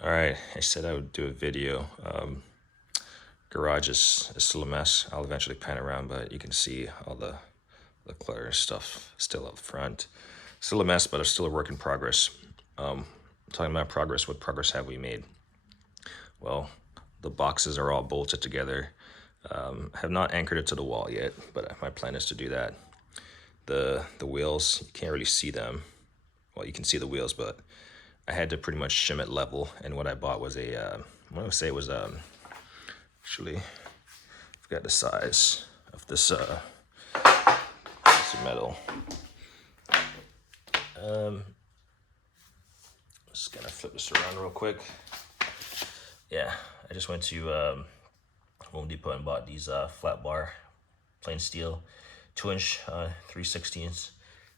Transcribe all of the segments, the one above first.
All right, I said I would do a video. Garage is still a mess. I'll eventually pan around, but you can see all the clutter and stuff still up front. Still a mess, but it's still a work in progress. Talking about progress, what progress have we made? Well, the boxes are all bolted together. Have not anchored it to the wall yet, but my plan is to do that. The wheels, you can't really see them. Well, you can see the wheels, but I had to pretty much shim it level. And what I bought was I want to say it was actually, I forgot the size of this piece of metal. Just gonna flip this around real quick. Yeah, I just went to Home Depot and bought these flat bar, plain steel, 2-inch 3/16,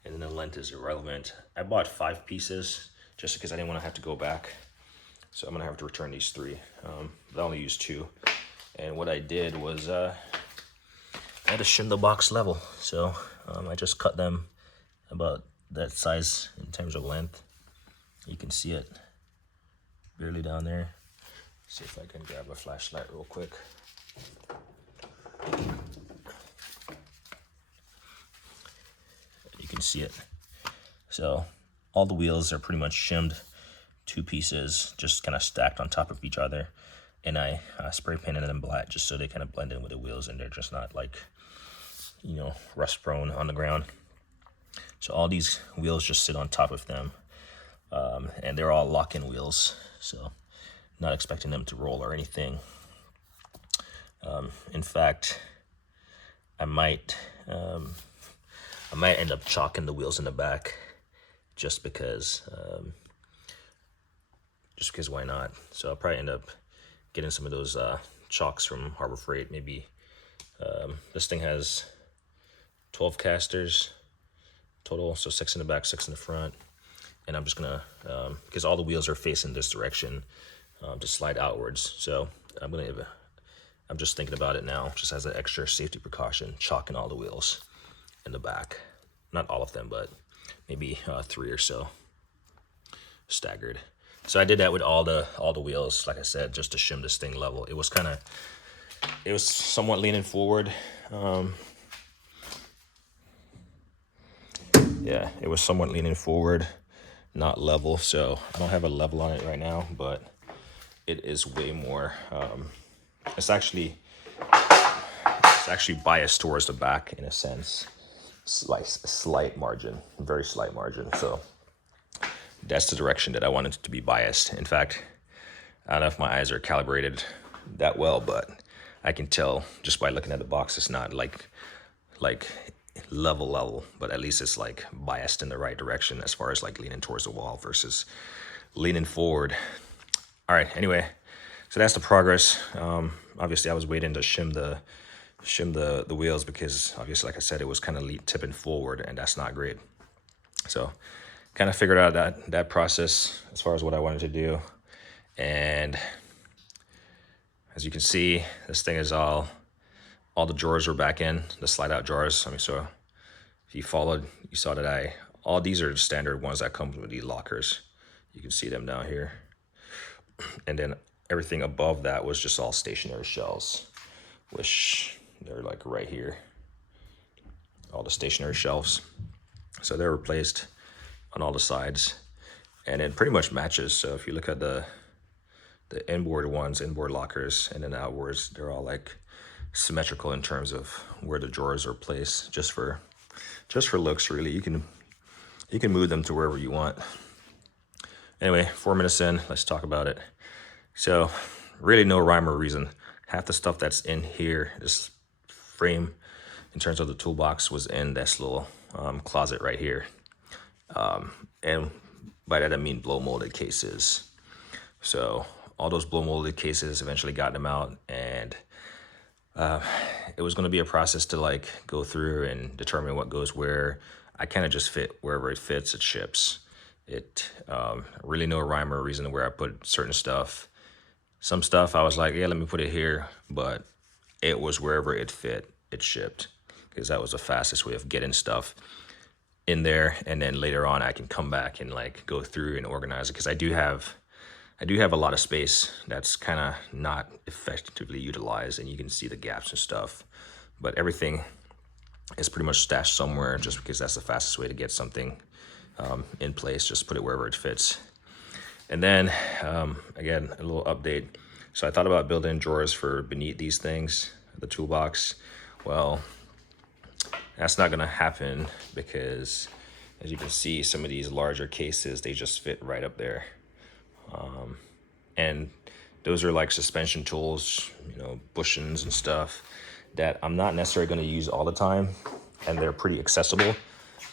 and then the length is irrelevant. I bought 5 pieces just because I didn't want to have to go back. So I'm gonna have to return these 3. I only used 2. And what I did was I had to shim the box level. So I just cut them about that size in terms of length. You can see it barely down there. See if I can grab a flashlight real quick. You can see it. So all the wheels are pretty much shimmed, 2 pieces just kind of stacked on top of each other. And I spray painted them black just so they kind of blend in with the wheels and they're just not like, you know, rust prone on the ground. So all these wheels just sit on top of them. And they're all lock-in wheels, so not expecting them to roll or anything. In fact, I might end up chalking the wheels in the back just because why not? So I'll probably end up getting some of those chalks from Harbor Freight. Maybe this thing has 12 casters total, so 6 in the back, 6 in the front. And I'm just gonna, because all the wheels are facing this direction, to slide outwards. So I'm just thinking about it now, just as an extra safety precaution, chalking all the wheels in the back. Not all of them, but maybe 3 or so, staggered. So I did that with all the wheels, like I said, just to shim this thing level. It was somewhat leaning forward. Yeah, it was somewhat leaning forward, not level. So I don't have a level on it right now, but it is way more. It's actually biased towards the back in a sense. Slight margin, very slight margin. So that's the direction that I wanted it to be biased. In fact, I don't know if my eyes are calibrated that well, but I can tell just by looking at the box, it's not like level, but at least it's like biased in the right direction as far as like leaning towards the wall versus leaning forward. All right, anyway, so that's the progress. Obviously I was waiting to shim the wheels because obviously, like I said, it was kind of tipping forward and that's not great. So kind of figured out that process as far as what I wanted to do. And as you can see, this thing is all the drawers are back in, the slide out drawers. I mean, so if you followed, you saw that all these are standard ones that come with these lockers. You can see them down here. And then everything above that was just all stationary shelves, which they're like right here, all the stationary shelves. So they're replaced on all the sides and it pretty much matches. So if you look at the inboard ones, inboard lockers, and then outwards, they're all like symmetrical in terms of where the drawers are placed, just for looks really. You can move them to wherever you want. Anyway, 4 minutes in, let's talk about it. So really no rhyme or reason. Half the stuff that's in here, this frame in terms of the toolbox, was in this little closet right here. And by that I mean blow molded cases. So all those blow molded cases, eventually got them out, and it was going to be a process to like go through and determine what goes where. I kind of just fit wherever it fits, it ships. It really no rhyme or reason where I put certain stuff. Some stuff I was like, yeah, let me put it here, but it was wherever it fit, it shipped, because that was the fastest way of getting stuff in there. And then later on I can come back and like go through and organize it, because I I do have a lot of space that's kind of not effectively utilized, and you can see the gaps and stuff. But everything is pretty much stashed somewhere just because that's the fastest way to get something in place. Just put it wherever it fits. And then, again, a little update. So I thought about building drawers for beneath these things, the toolbox. Well, that's not gonna happen because, as you can see, some of these larger cases, they just fit right up there. And those are like suspension tools, you know, bushings and stuff that I'm not necessarily gonna use all the time, and they're pretty accessible.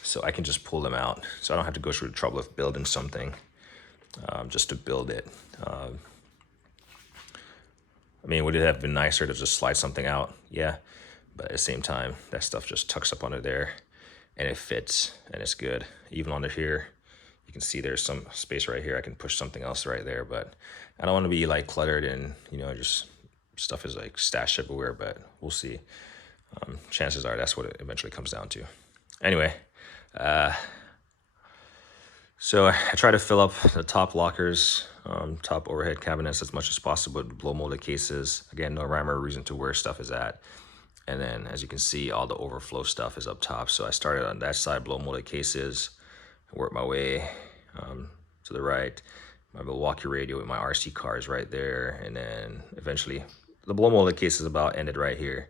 So I can just pull them out. So I don't have to go through the trouble of building something just to build it. I mean, would it have been nicer to just slide something out? Yeah. But at the same time, that stuff just tucks up under there and it fits and it's good. Even under here, you can see there's some space right here. I can push something else right there, but I don't want to be like cluttered and, you know, just stuff is like stashed everywhere, but we'll see. Chances are that's what it eventually comes down to. Anyway, so I try to fill up the top lockers, top overhead cabinets as much as possible with blow molded cases. Again, no rhyme or reason to where stuff is at. And then, as you can see, all the overflow stuff is up top. So I started on that side, blow molded cases, worked my way to the right. My Milwaukee radio with my RC cars right there. And then eventually, the blow molded case is about ended right here.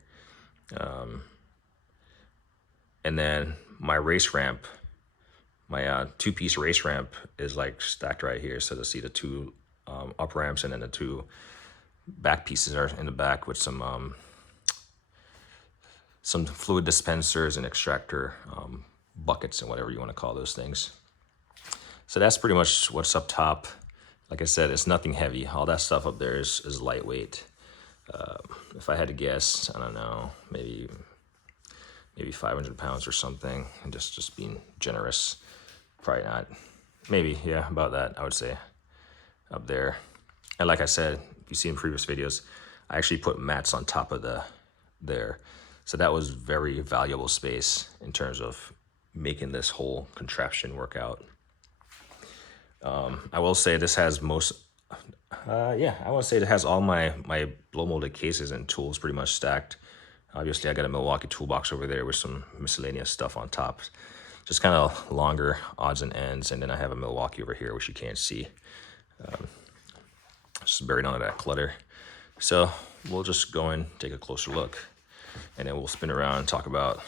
And then my race ramp, my two-piece race ramp is like stacked right here. So to see the two up ramps and then the two back pieces are in the back with some fluid dispensers and extractor buckets and whatever you want to call those things. So that's pretty much what's up top. Like I said, it's nothing heavy. All that stuff up there is lightweight. If I had to guess, I don't know, maybe 500 pounds or something, and just being generous. Probably not. Maybe, yeah, about that, I would say, up there. And like I said, if you see in previous videos, I actually put mats on top of there. So that was very valuable space in terms of making this whole contraption work out. I will say this has I want to say it has all my blow molded cases and tools pretty much stacked. Obviously, I got a Milwaukee toolbox over there with some miscellaneous stuff on top. Just kind of longer odds and ends. And then I have a Milwaukee over here, which you can't see. Just buried under that clutter. So we'll just go and take a closer look. And then we'll spin around and talk about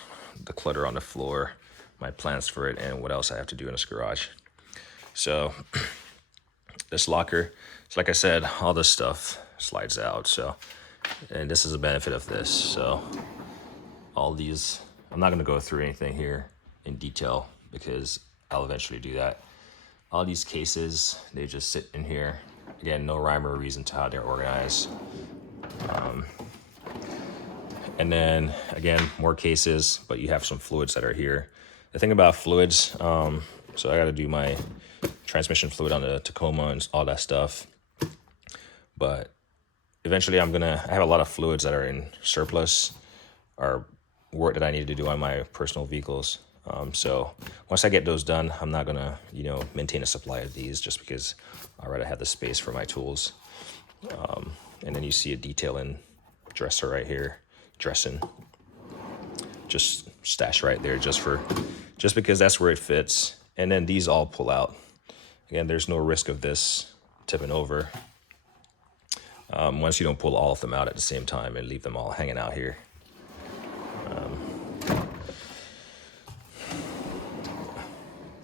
the clutter on the floor, my plans for it, and what else I have to do in this garage. So this locker, so like I said, all this stuff slides out. So, and this is a benefit of this. So all these, I'm not going to go through anything here in detail because I'll eventually do that. All these cases, they just sit in here. Again, no rhyme or reason to how they're organized. And then again, more cases, but you have some fluids that are here. The thing about fluids, so I got to do my transmission fluid on the Tacoma and all that stuff. But eventually I have a lot of fluids that are in surplus or work that I need to do on my personal vehicles. So once I get those done, I'm not gonna, maintain a supply of these just because I'd rather have the space for my tools. And then you see a detailing dresser right here, dressing, just stashed right there just because that's where it fits. And then these all pull out. Again, there's no risk of this tipping over. Once you don't pull all of them out at the same time and leave them all hanging out here.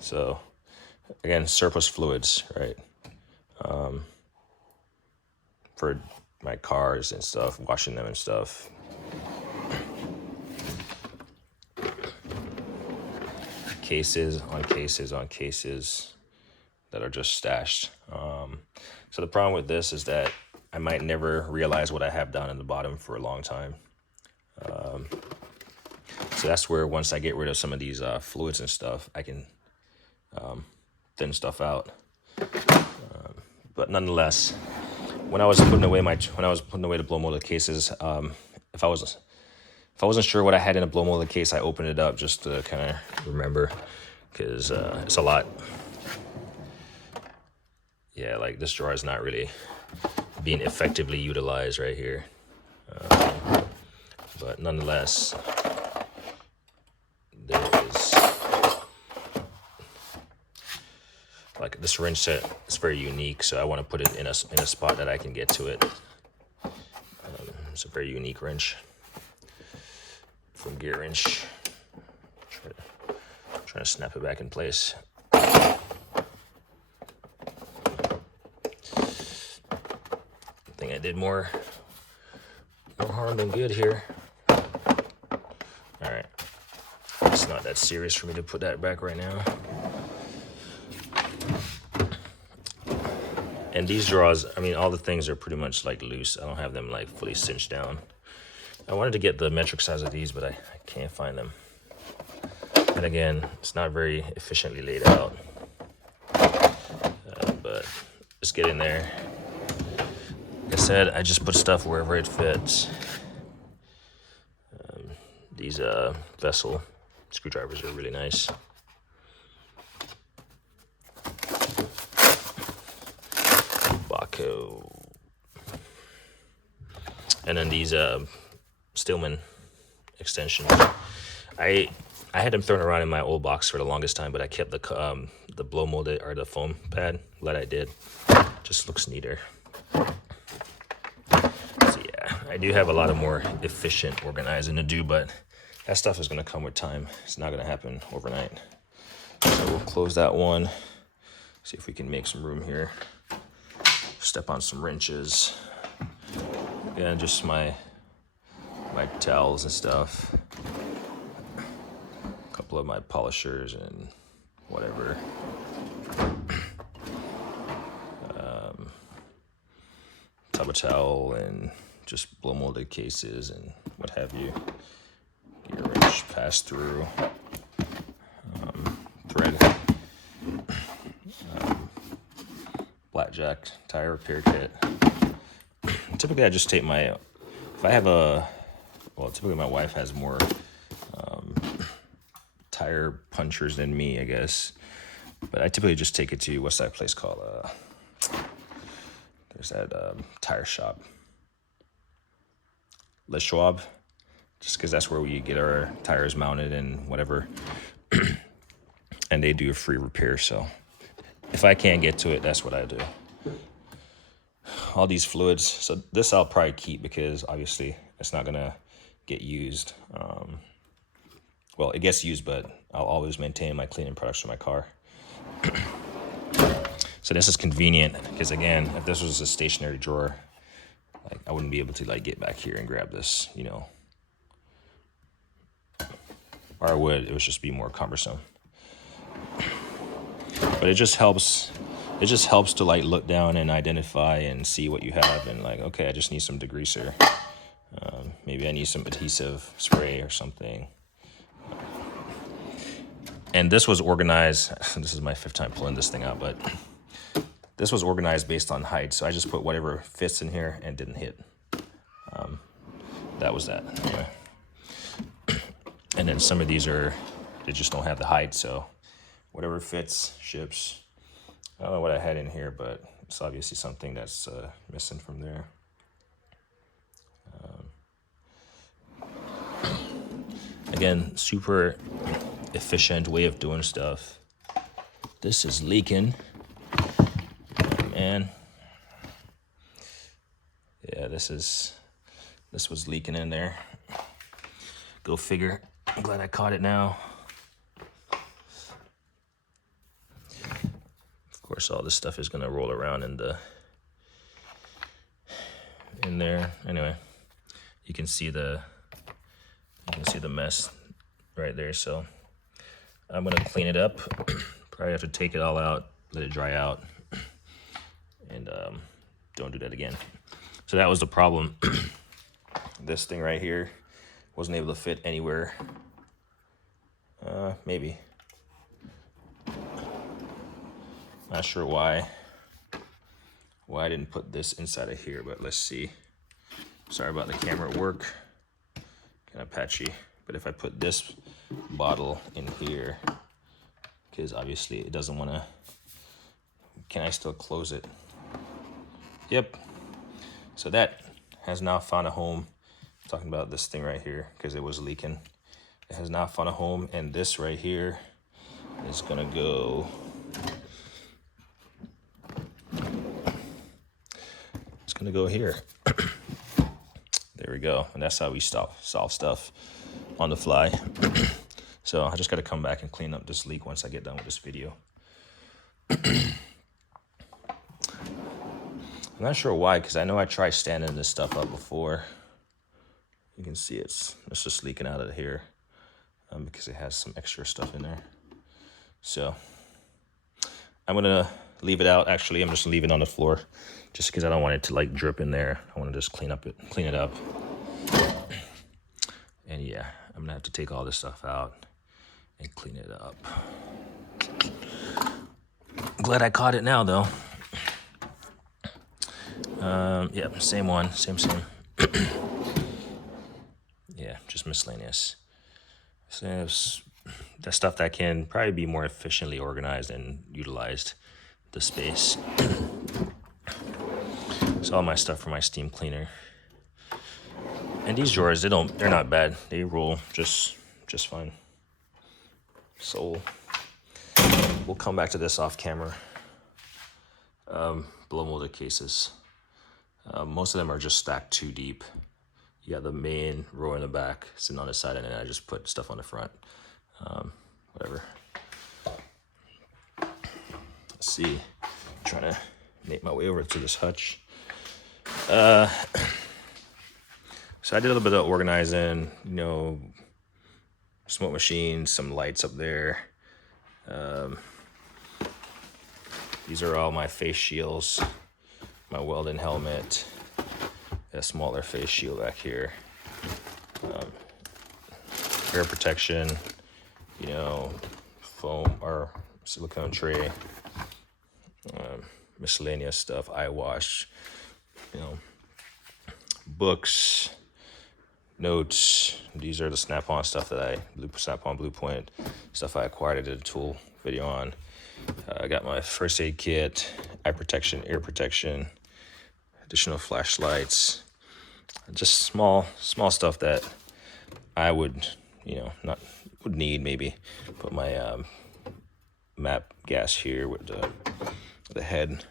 So again, surplus fluids, right? For my cars and stuff, washing them and stuff. Cases on cases on cases that are just stashed. So the problem with this is that I might never realize what I have down in the bottom for a long time. So that's where once I get rid of some of these fluids and stuff, I can thin stuff out. But nonetheless, when I was putting away the blow molded cases, if I wasn't sure what I had in a blow molded case, I opened it up just to kind of remember, because it's a lot. yeah, like this drawer is not really being effectively utilized right here. But nonetheless, there is, like, this wrench set is very unique, so I want to put it in a spot that I can get to it. It's a very unique wrench from Gear Wrench. Trying to snap it back in place. I think I did more harm than good here. All right, it's not that serious for me to put that back right now. And these drawers, I mean, all the things are pretty much like loose. I don't have them like fully cinched down. I wanted to get the metric size of these, but I can't find them. And again, it's not very efficiently laid out. But just get in there. Like I said, I just put stuff wherever it fits. These vessel screwdrivers are really nice. Baco. And then these Stillman extensions. I had them thrown around in my old box for the longest time, but I kept the blow molded or the foam pad. Glad I did. Just looks neater. So yeah, I do have a lot of more efficient organizing to do, but that stuff is gonna come with time. It's not gonna happen overnight. So we'll close that one. See if we can make some room here. Step on some wrenches. Again, just my towels and stuff. A couple of my polishers and whatever. Tub of towel and just blow molded cases and what have you. Gear wrench pass through. Thread. Blackjack tire repair kit. Typically I just take my, if I have typically my wife has more tire punchers than me, I guess. But I typically just take it to, what's that place called? There's that tire shop. Les Schwab. Just because that's where we get our tires mounted and whatever. And they do a free repair, so if I can't get to it, that's what I do. All these fluids. So this I'll probably keep because obviously it's not gonna get used. Well, it gets used, but I'll always maintain my cleaning products for my car. So this is convenient because again, if this was a stationary drawer, like I wouldn't be able to like get back here and grab this, you know. Or I would, it would just be more cumbersome. But it just helps to like look down and identify and see what you have and like, okay, I just need some degreaser. Maybe I need some adhesive spray or something. And this was organized, this is my 5th time pulling this thing out, but this was organized based on height. So I just put whatever fits in here and didn't hit. That was that, anyway. And then some of these they just don't have the height, so whatever fits, ships. I don't know what I had in here, but it's obviously something that's missing from there. Again, super efficient way of doing stuff. This is leaking. Oh, man. Yeah, this was leaking in there. Go figure. I'm glad I caught it now. Of course, all this stuff is gonna roll around in there. Anyway, you can see the mess right there. So I'm gonna clean it up. Probably have to take it all out, let it dry out, and don't do that again. So that was the problem. This thing right here wasn't able to fit anywhere. Maybe. Not sure why I didn't put this inside of here, but let's see. Sorry about the camera at work. Kind of patchy. But if I put this bottle in here, because obviously it doesn't want to can I still close it? Yep. So that has now found a home. I'm talking about this thing right here because it was leaking. It has now found a home, and this right here is gonna go. It's gonna go here. There we go, and that's how we solve stuff on the fly. So I just got to come back and clean up this leak once I get done with this video. I'm not sure why, because I know I tried standing this stuff up before. You can see it's just leaking out of here because it has some extra stuff in there. So I'm gonna leave it out. Actually, I'm just leaving it on the floor just because I don't want it to like drip in there. I want to just clean it up. And yeah, I'm gonna have to take all this stuff out and clean it up. Glad I caught it now though. Yeah, same one, same. Yeah, just miscellaneous. So that's stuff that can probably be more efficiently organized and utilized the space. It's all my stuff for my steam cleaner. And these drawers, they're not bad. They roll just fine. So we'll come back to this off camera. Blow molded cases. Most of them are just stacked too deep. You got the main row in the back sitting on the side, and then I just put stuff on the front. Whatever. Let's see. I'm trying to make my way over to this hutch. So I did a little bit of organizing, smoke machines, some lights up there. These are all my face shields, my welding helmet, a smaller face shield back here, air protection, foam or silicone tray, miscellaneous stuff, eye wash, books, notes. These are the Snap-on stuff that Snap-on Blue Point stuff I acquired. I did a tool video on. I got my first aid kit, eye protection, ear protection, additional flashlights, just small stuff that I would, would need maybe. Put my map gas here with the head.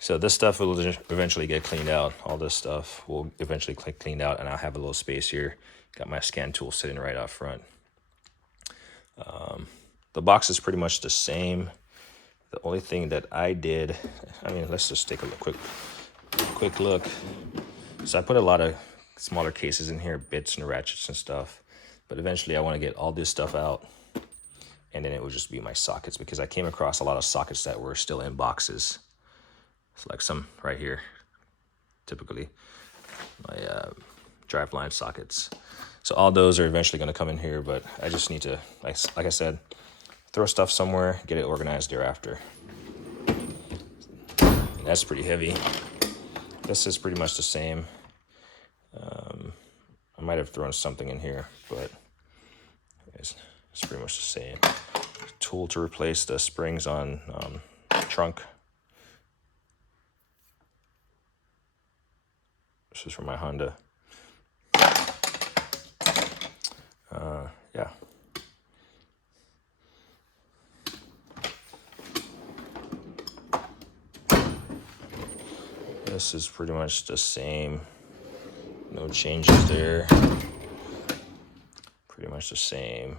So this stuff will eventually get cleaned out. All this stuff will eventually get cleaned out, and I'll have a little space here. Got my scan tool sitting right out front. The box is pretty much the same. The only thing that I did, let's just take a quick look. So I put a lot of smaller cases in here, bits and ratchets and stuff. But eventually I want to get all this stuff out, and then it would just be my sockets, because I came across a lot of sockets that were still in boxes. It's like some right here, typically my driveline sockets. So all those are eventually going to come in here, but I just need to, like I said, throw stuff somewhere, get it organized thereafter. And that's pretty heavy. This is pretty much the same. I might have thrown something in here, but it's pretty much the same. Tool to replace the springs on trunk. This is from my Honda. Yeah. This is pretty much the same. No changes there. Pretty much the same.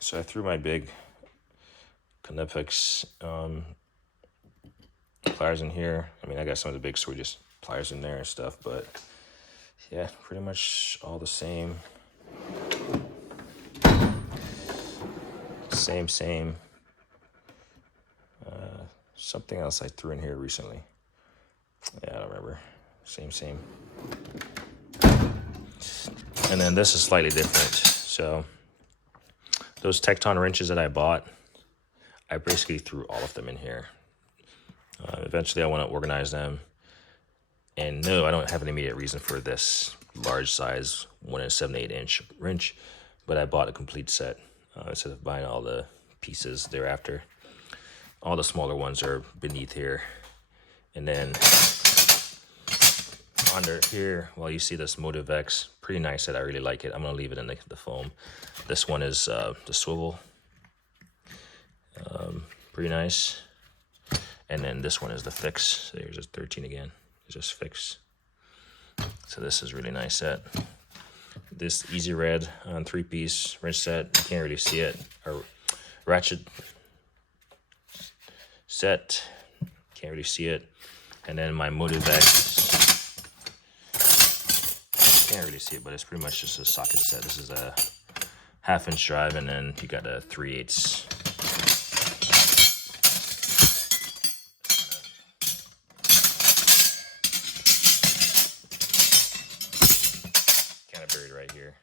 So I threw my big Knipex pliers in here. I got some of the big Swedish pliers in there and stuff, but yeah, pretty much all the same. Same. Something else I threw in here recently. Yeah, I don't remember. Same. And then this is slightly different. So those Tecton wrenches that I bought, I basically threw all of them in here. Eventually I want to organize them. And no, I don't have an immediate reason for this large size 1 7/8 inch wrench, but I bought a complete set. instead of buying all the pieces thereafter. All the smaller ones are beneath here. And then under here, well, you see this Motive X, pretty nice set. I really like it. I'm gonna leave it in the foam. This one is the swivel, pretty nice. And then this one is the fix. So here's a 13 again. It's just fix. So this is really nice set. This Easy Red on 3-piece wrench set. You can't really see it. Or ratchet set. Can't really see it. And then my Motive X. Can't really see it, but it's pretty much just a socket set. This is a 1/2-inch drive, and then you got a 3/8. Kind of buried right here.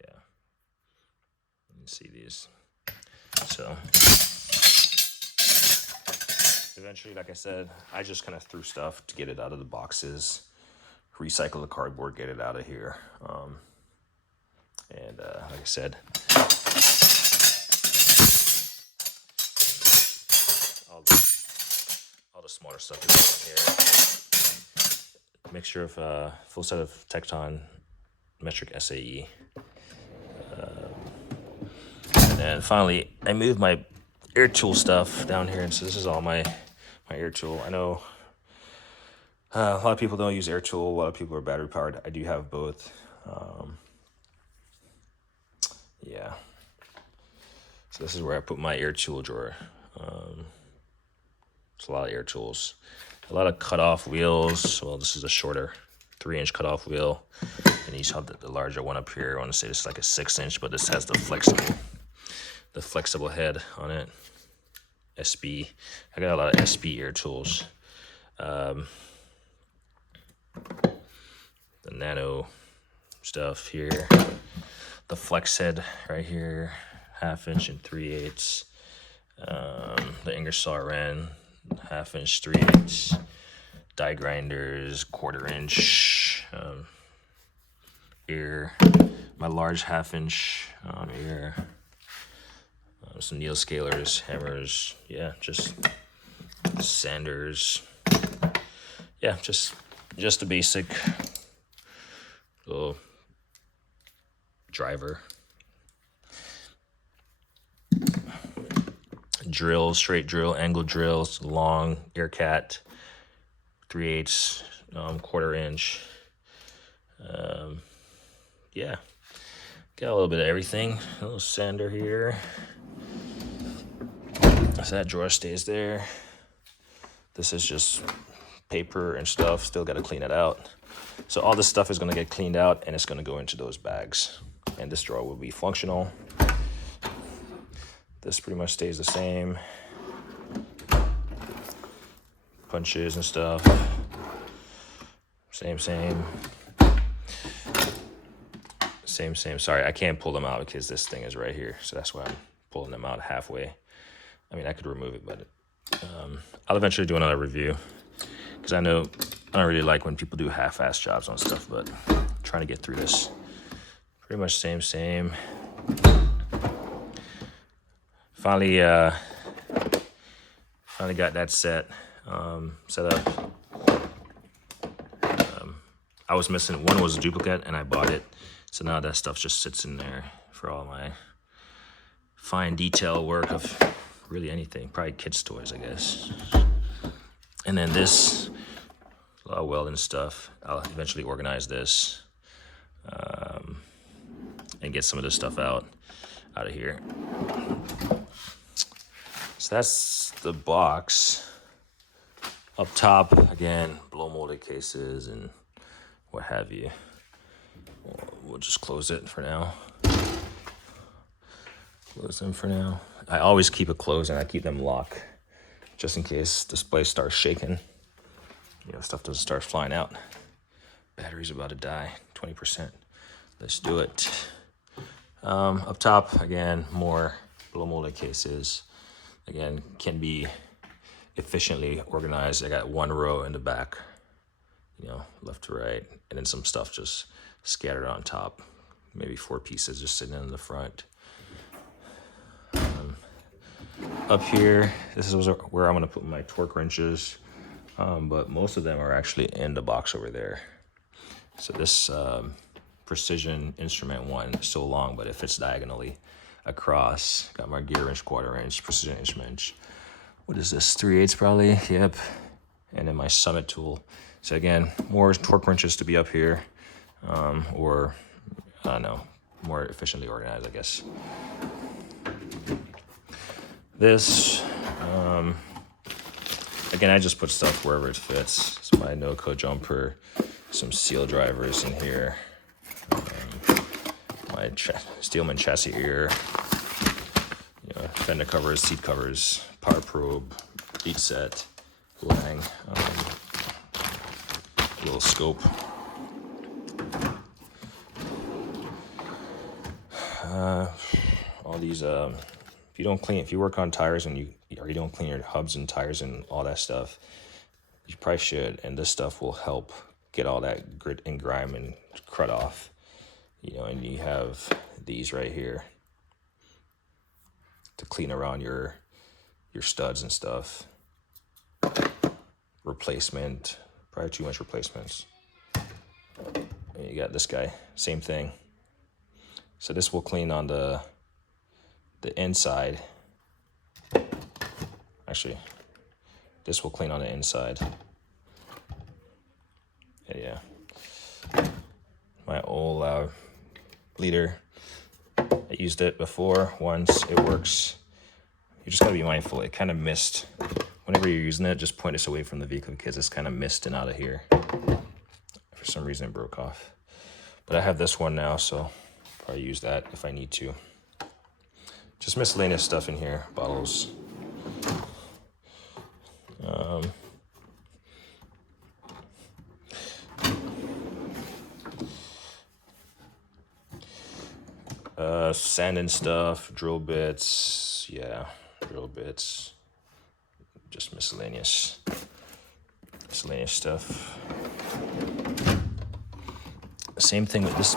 Yeah, you can see these. So eventually, like I said, I just kind of threw stuff to get it out of the boxes, recycle the cardboard, get it out of here. And like I said, all the smaller stuff is in here. Mixture of full set of Tecton metric SAE. And then finally, I moved my air tool stuff down here, and so this is all my air tool. I know a lot of people don't use air tool. A lot of people are battery powered. I do have both. Yeah. So this is where I put my air tool drawer. It's a lot of air tools. A lot of cut-off wheels. Well, this is a shorter 3-inch cut-off wheel. And you saw the larger one up here. I want to say this is like a 6-inch, but this has the flexible head on it. SB. I got a lot of SB air tools. The nano stuff here. The flex head right here. 1/2-inch and 3/8. The Ingersoll Rand. 1/2-inch, 3/8. Die grinders. 1/4-inch. Ear. My large 1/2-inch ear. Some needle scalers, hammers, yeah, just sanders, yeah, just a basic little driver. Drill, straight drill, angle drills, long, air cat, 3/8, 1/4-inch. Yeah, got a little bit of everything. A little sander here. So that drawer stays there. This is just paper and stuff. Still got to clean it out. So all this stuff is going to get cleaned out, and it's going to go into those bags. And this drawer will be functional. This pretty much stays the same. Punches and stuff. Same. Same. Sorry, I can't pull them out because this thing is right here. So that's why I'm pulling them out halfway. I mean, I could remove it, but I'll eventually do another review because I know I don't really like when people do half-ass jobs on stuff, but I'm trying to get through this. Pretty much same. Finally got that set up. I was missing one was a duplicate, and I bought it, so now that stuff just sits in there for all my fine detail work of really anything, probably kids' toys, I guess. And then this, a lot of welding stuff. I'll eventually organize this and get some of this stuff out of here. So that's the box. Up top, again, blow molded cases and what have you. We'll just close it for now. Close them for now. I always keep it closed and I keep them locked just in case this place starts shaking. You know, stuff doesn't start flying out. Battery's about to die, 20%. Let's do it. Up top, again, more blow molded cases. Again, can be efficiently organized. I got one row in the back, you know, left to right, and then some stuff just scattered on top. maybe 4 pieces just sitting in the front. Up here, this is where I'm gonna put my torque wrenches, but most of them are actually in the box over there. So this precision instrument one is so long, but it fits diagonally across. Got my gear wrench, quarter wrench, precision instrument. What is this, 3/8 probably? Yep. And then my Summit tool. So again, more torque wrenches to be up here, or I don't know, more efficiently organized, I guess. This, again, I just put stuff wherever it fits. So my no-code jumper, some seal drivers in here, my Steelman chassis ear, fender covers, seat covers, power probe, beat set, Lang, little scope. All these, if you work on tires and you don't clean your hubs and tires and all that stuff, you probably should. And this stuff will help get all that grit and grime and crud off. And you have these right here to clean around your studs and stuff. Replacement, probably too much replacements. And you got this guy, same thing. So this will clean on the inside. Actually, this will clean on the inside. Yeah. My old bleeder, I used it before once. It works. You just gotta be mindful. It kind of missed. Whenever you're using it, just point this away from the vehicle because it's kind of misting out of here. For some reason, it broke off. But I have this one now, so I'll probably use that if I need to. Just miscellaneous stuff in here, bottles. Sand and stuff, drill bits, drill bits, just miscellaneous stuff. Same thing with this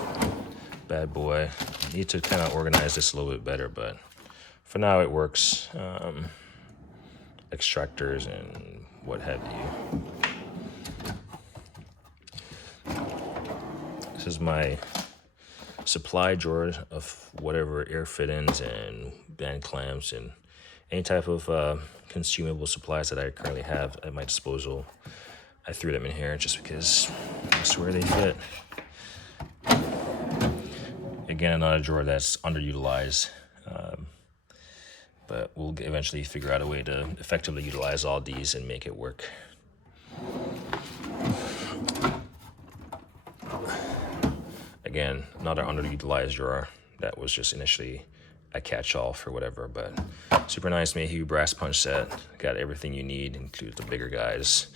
bad boy. I need to kind of organize this a little bit better, but for now it works. Extractors and what have you. This is my supply drawer of whatever air fittings and band clamps and any type of consumable supplies that I currently have at my disposal. I threw them in here just because I swear they fit. Again, another drawer that's underutilized, but we'll eventually figure out a way to effectively utilize all these and make it work. Again, another underutilized drawer that was just initially a catch-all for whatever, but super nice Mayhew brass punch set. Got everything you need, includes the bigger guys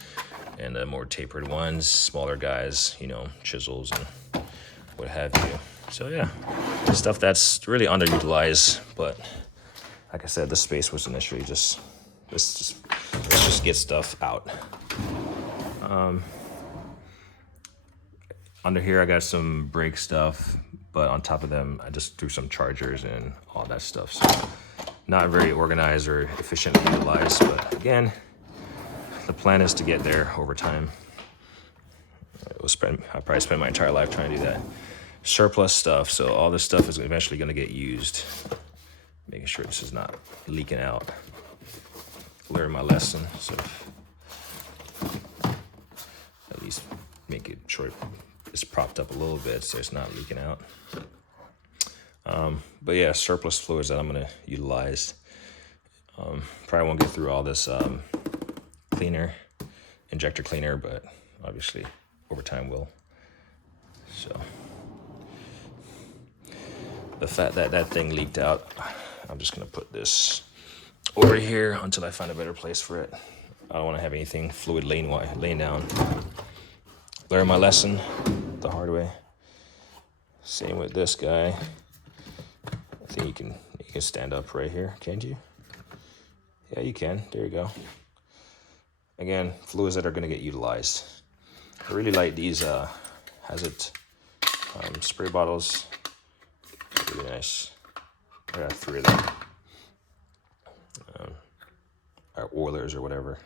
and the more tapered ones, smaller guys, chisels and what have you. So yeah, stuff that's really underutilized, but like I said, the space was initially let's just get stuff out. Under here, I got some brake stuff, but on top of them, I just threw some chargers and all that stuff. So not very organized or efficiently utilized, but again, the plan is to get there over time. I'll probably spend my entire life trying to do that. Surplus stuff, so all this stuff is eventually going to get used. Making sure this is not leaking out. Learn my lesson, so at least make it sure it's propped up a little bit so it's not leaking out. But yeah, surplus fluids that I'm going to utilize. Probably won't get through all this injector cleaner, but obviously over time will. So the fact that thing leaked out, I'm just going to put this over here until I find a better place for it. I don't want to have anything fluid laying down. Learn my lesson the hard way. Same with this guy. I think you can stand up right here, can't you? Yeah, you can. There you go. Again, fluids that are going to get utilized. I really like these Hazard spray bottles. really nice. I got 3 of them. Or Oilers or whatever.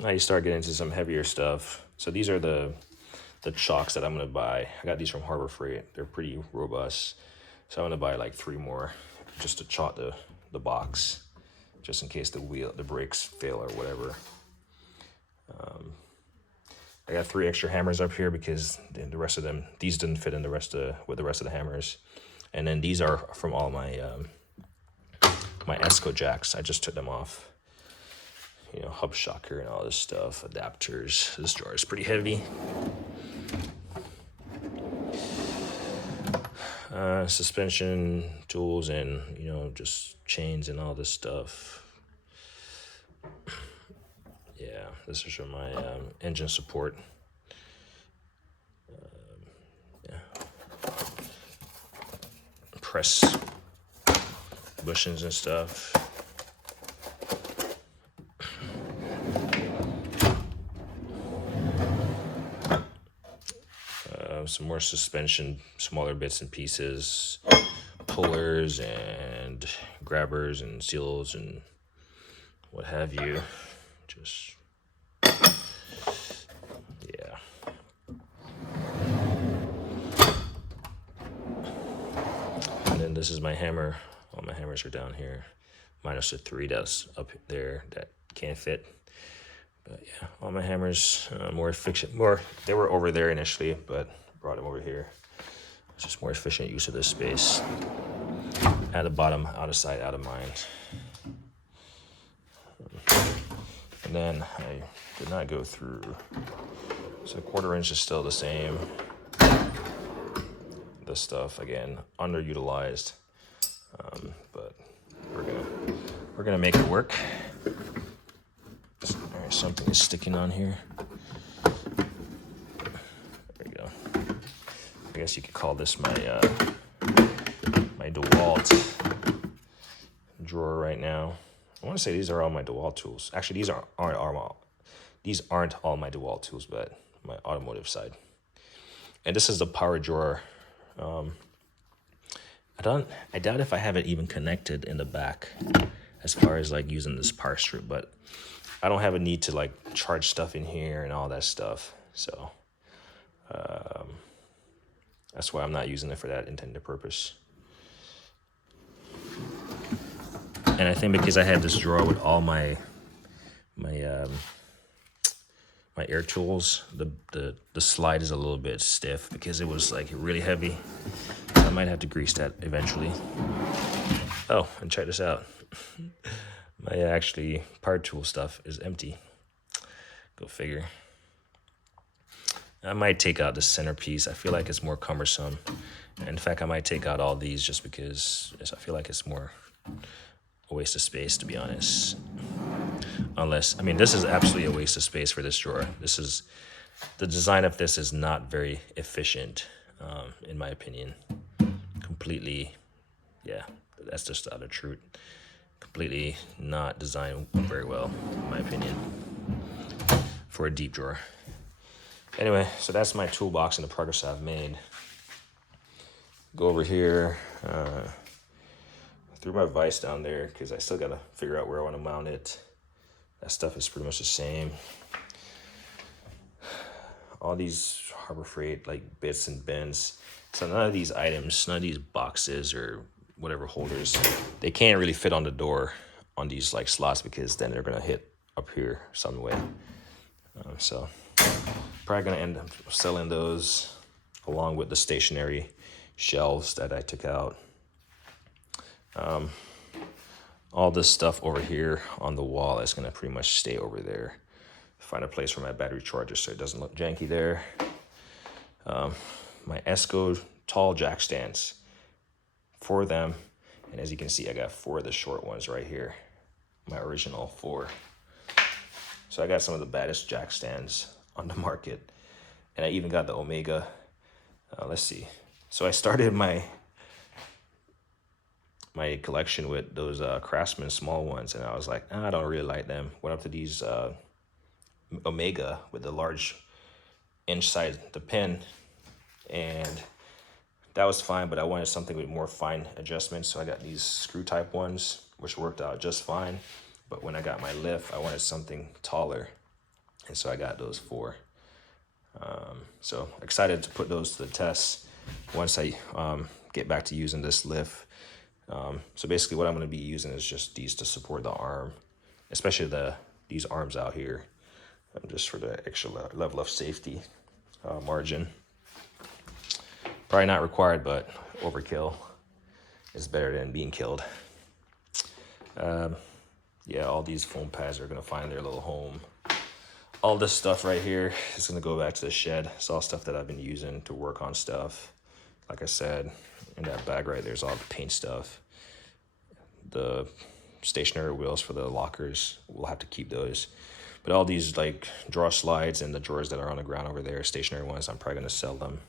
Now you start getting into some heavier stuff. So these are the chalks that I'm gonna buy. I got these from Harbor Freight. They're pretty robust. So I'm gonna buy like 3 more just to chalk the box, just in case the brakes fail or whatever. I got 3 extra hammers up here because the rest of them, these didn't fit in with the rest of the hammers. And then these are from all my my Esco jacks. I just took them off. You know, hub shocker and all this stuff, adapters. This drawer is pretty heavy. Suspension tools and, you know, just chains and all this stuff. Yeah, this is for my engine support. Yeah. Press bushings and stuff. Some more suspension, smaller bits and pieces, pullers and grabbers and seals and what have you. Just, yeah. And then this is my hammer. All my hammers are down here, minus the 3 that's up there that can't fit. But yeah, all my hammers, more efficient. They were over there initially, but brought them over here. It's just more efficient use of this space. At the bottom, out of sight, out of mind. And then I did not go through. So 1/4 inch is still the same. This stuff again, underutilized, but we're gonna make it work. Alright, something is sticking on here. I guess you could call this my my DeWalt drawer right now. I want to say these are all my DeWalt tools. Actually, these aren't all my DeWalt tools, but my automotive side. And this is the power drawer. I doubt if I have it even connected in the back, as far as like using this power strip. But I don't have a need to like charge stuff in here and all that stuff. So. That's why I'm not using it for that intended purpose. And I think because I had this drawer with all my air tools, the slide is a little bit stiff because it was like really heavy. I might have to grease that eventually. Oh, and check this out. My actually power tool stuff is empty. Go figure. I might take out the centerpiece. I feel like it's more cumbersome. In fact, I might take out all these just because I feel like it's more a waste of space, to be honest. Unless, I mean, this is absolutely a waste of space for this drawer. The design of this is not very efficient, in my opinion. Completely, yeah, that's just the utter truth. Completely not designed very well, in my opinion, for a deep drawer. Anyway, so that's my toolbox and the progress I've made. Go over here. Threw my vise down there because I still got to figure out where I want to mount it. That stuff is pretty much the same. All these Harbor Freight like bits and bends. So none of these items, none of these boxes or whatever holders, they can't really fit on the door on these like slots because then they're going to hit up here some way. So probably gonna end up selling those along with the stationary shelves that I took out. All this stuff over here on the wall is gonna pretty much stay over there. Find a place for my battery charger so it doesn't look janky there. My Esco tall jack stands, 4 of them, and as you can see, I got 4 of the short ones right here. My original 4. So I got some of the baddest jack stands on the market. And I even got the Omega. Let's see. So I started my collection with those Craftsman small ones, and I was like, I don't really like them. Went up to these Omega with the large inside the pin, and that was fine, but I wanted something with more fine adjustments, so I got these screw type ones, which worked out just fine. But when I got my lift, I wanted something taller, and so I got those 4. So excited to put those to the test once I get back to using this lift. So basically what I'm going to be using is just these to support the arm, especially these arms out here, just for the extra level of safety margin. Probably not required, but overkill is better than being killed. Yeah, all these foam pads are going to find their little home. All this stuff right here is going to go back to the shed. It's all stuff that I've been using to work on stuff. Like I said, in that bag right there's all the paint stuff. The stationary wheels for the lockers, we'll have to keep those. But all these like drawer slides and the drawers that are on the ground over there, stationary ones, I'm probably going to sell them.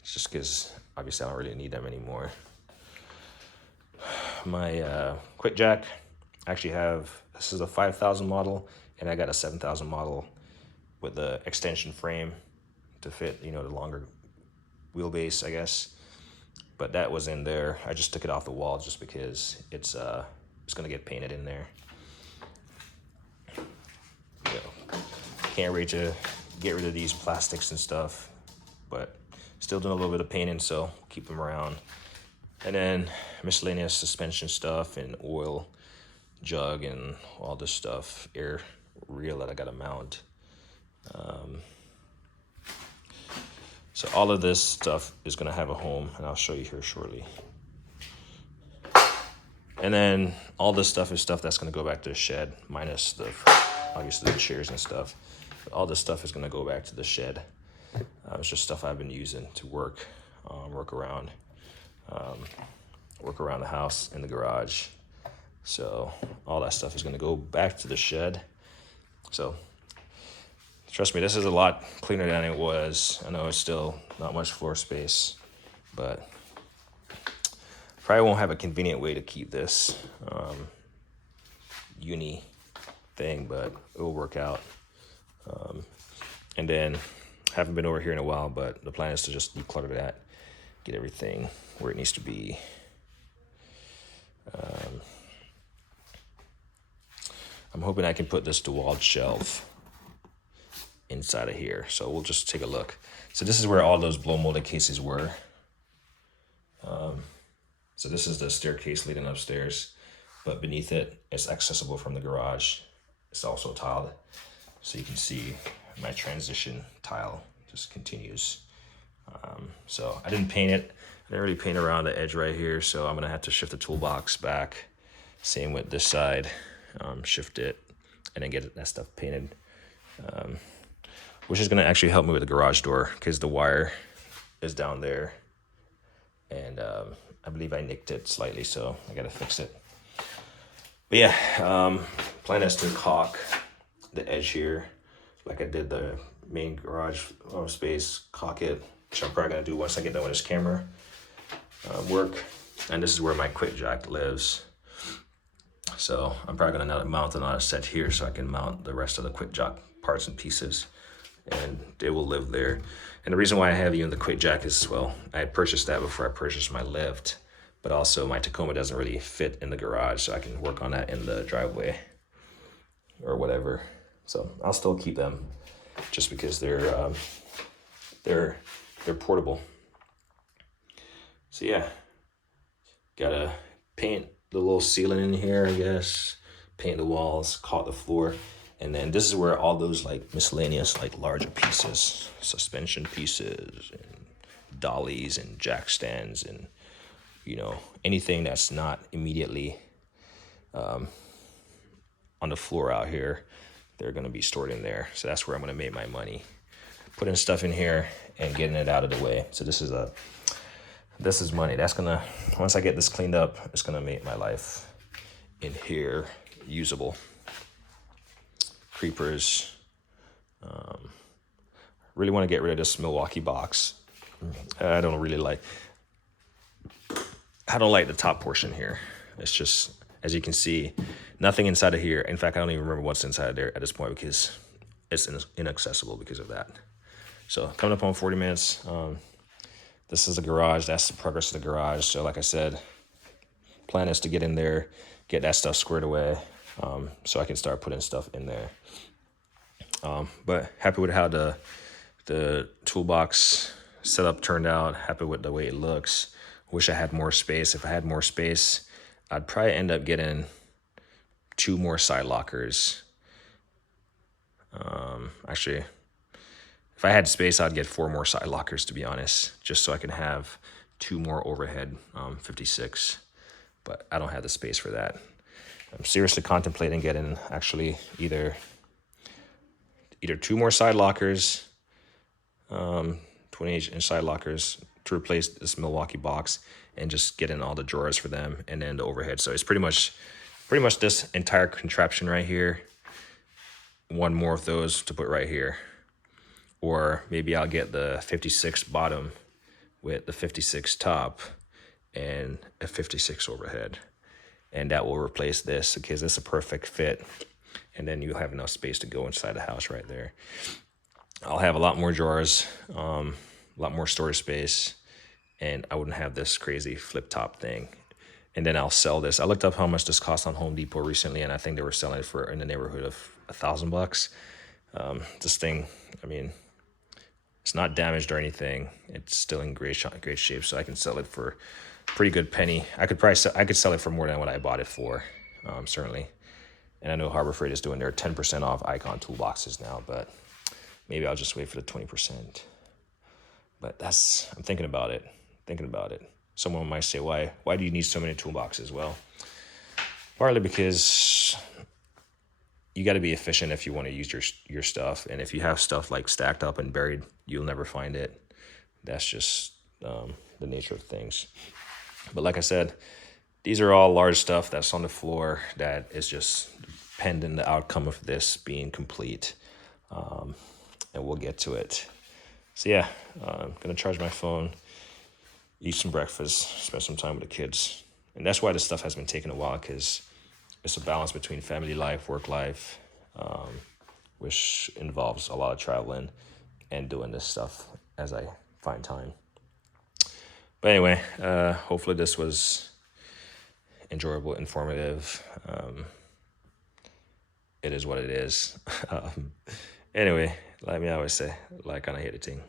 It's just because obviously I don't really need them anymore. My quick jack, I actually have, this is a 5,000 model, and I got a 7,000 model with the extension frame to fit, you know, the longer wheelbase, I guess. But that was in there. I just took it off the wall just because it's gonna get painted in there. You know, can't wait to get rid of these plastics and stuff, but still doing a little bit of painting, so keep them around. And then miscellaneous suspension stuff and oil jug and all this stuff, air reel that I gotta mount. So all of this stuff is gonna have a home, and I'll show you here shortly. And then all this stuff is stuff that's gonna go back to the shed, minus the, obviously the chairs and stuff. But all this stuff is gonna go back to the shed. It's just stuff I've been using to work around the house, in the garage. So all that stuff is gonna go back to the shed. So trust me, this is a lot cleaner than it was. I know it's still not much floor space, but probably won't have a convenient way to keep this uni thing, but it will work out. And then haven't been over here in a while, but the plan is to just declutter that, get everything where it needs to be. I'm hoping I can put this DeWalt shelf inside of here, so we'll just take a look. So this is where all those blow molded cases were. So this is the staircase leading upstairs, but beneath it, it's accessible from the garage. It's also tiled, so you can see my transition tile just continues. So I didn't paint it. I didn't really paint around the edge right here, so I'm gonna have to shift the toolbox back. Same with this side, shift it, and then get that stuff painted. Which is gonna actually help me with the garage door, because the wire is down there, and I believe I nicked it slightly, so I gotta fix it. But yeah, plan is to caulk the edge here, like I did the main garage space, caulk it, which I'm probably gonna do once I get done with this camera work. And this is where my quick jack lives. So I'm probably gonna mount another set here so I can mount the rest of the quick jack parts and pieces, and they will live there. And the reason why I have even the quick jack is, well, I had purchased that before I purchased my lift, but also my Tacoma doesn't really fit in the garage, so I can work on that in the driveway or whatever. So I'll still keep them just because they're portable. So yeah, gotta paint the little ceiling in here, I guess, paint the walls, caulk the floor. And then this is where all those like miscellaneous, like larger pieces, suspension pieces and dollies and jack stands and, you know, anything that's not immediately on the floor out here, they're gonna be stored in there. So that's where I'm gonna make my money, putting stuff in here and getting it out of the way. So this is money. That's gonna, once I get this cleaned up, it's gonna make my life in here usable. Creepers. Really want to get rid of this Milwaukee box. I don't like the top portion here. It's just, as you can see, nothing inside of here. In fact, I don't even remember what's inside there at this point, because it's inaccessible because of that. So coming up on 40 minutes. This is the garage. That's the progress of the garage. So like I said, plan is to get in there, get that stuff squared away, so I can start putting stuff in there. But happy with how the toolbox setup turned out. Happy with the way it looks. Wish I had more space. If I had more space, I'd probably end up getting 2 more side lockers. Actually, if I had space, I'd get 4 more side lockers, to be honest, just so I can have 2 more overhead 56. But I don't have the space for that. I'm seriously contemplating getting actually either 2 more side lockers, 28-inch side lockers to replace this Milwaukee box, and just getting all the drawers for them, and then the overhead. So it's pretty much this entire contraption right here. 1 more of those to put right here. Or maybe I'll get the 56 bottom with the 56 top and a 56 overhead. And that will replace this, because it's a perfect fit. And then you'll have enough space to go inside the house right there. I'll have a lot more drawers, a lot more storage space, and I wouldn't have this crazy flip top thing. And then I'll sell this. I looked up how much this cost on Home Depot recently, and I think they were selling it for in the neighborhood of $1,000. This thing, I mean, it's not damaged or anything. It's still in great shape, so I can sell it for a pretty good penny. I could sell it for more than what I bought it for, certainly. And I know Harbor Freight is doing their 10% off Icon toolboxes now, but maybe I'll just wait for the 20%. But I'm thinking about it. Someone might say, why do you need so many toolboxes? Well, partly because you got to be efficient if you want to use your stuff. And if you have stuff like stacked up and buried, you'll never find it. That's just the nature of things. But like I said, these are all large stuff that's on the floor that is just pending the outcome of this being complete. And we'll get to it. So yeah, I'm going to charge my phone, eat some breakfast, spend some time with the kids. And that's why this stuff has been taking a while, because it's a balance between family life, work life, which involves a lot of traveling and doing this stuff as I find time. But anyway, hopefully this was enjoyable, informative. It is what it is. Anyway, like me always say, like on a hate a thing.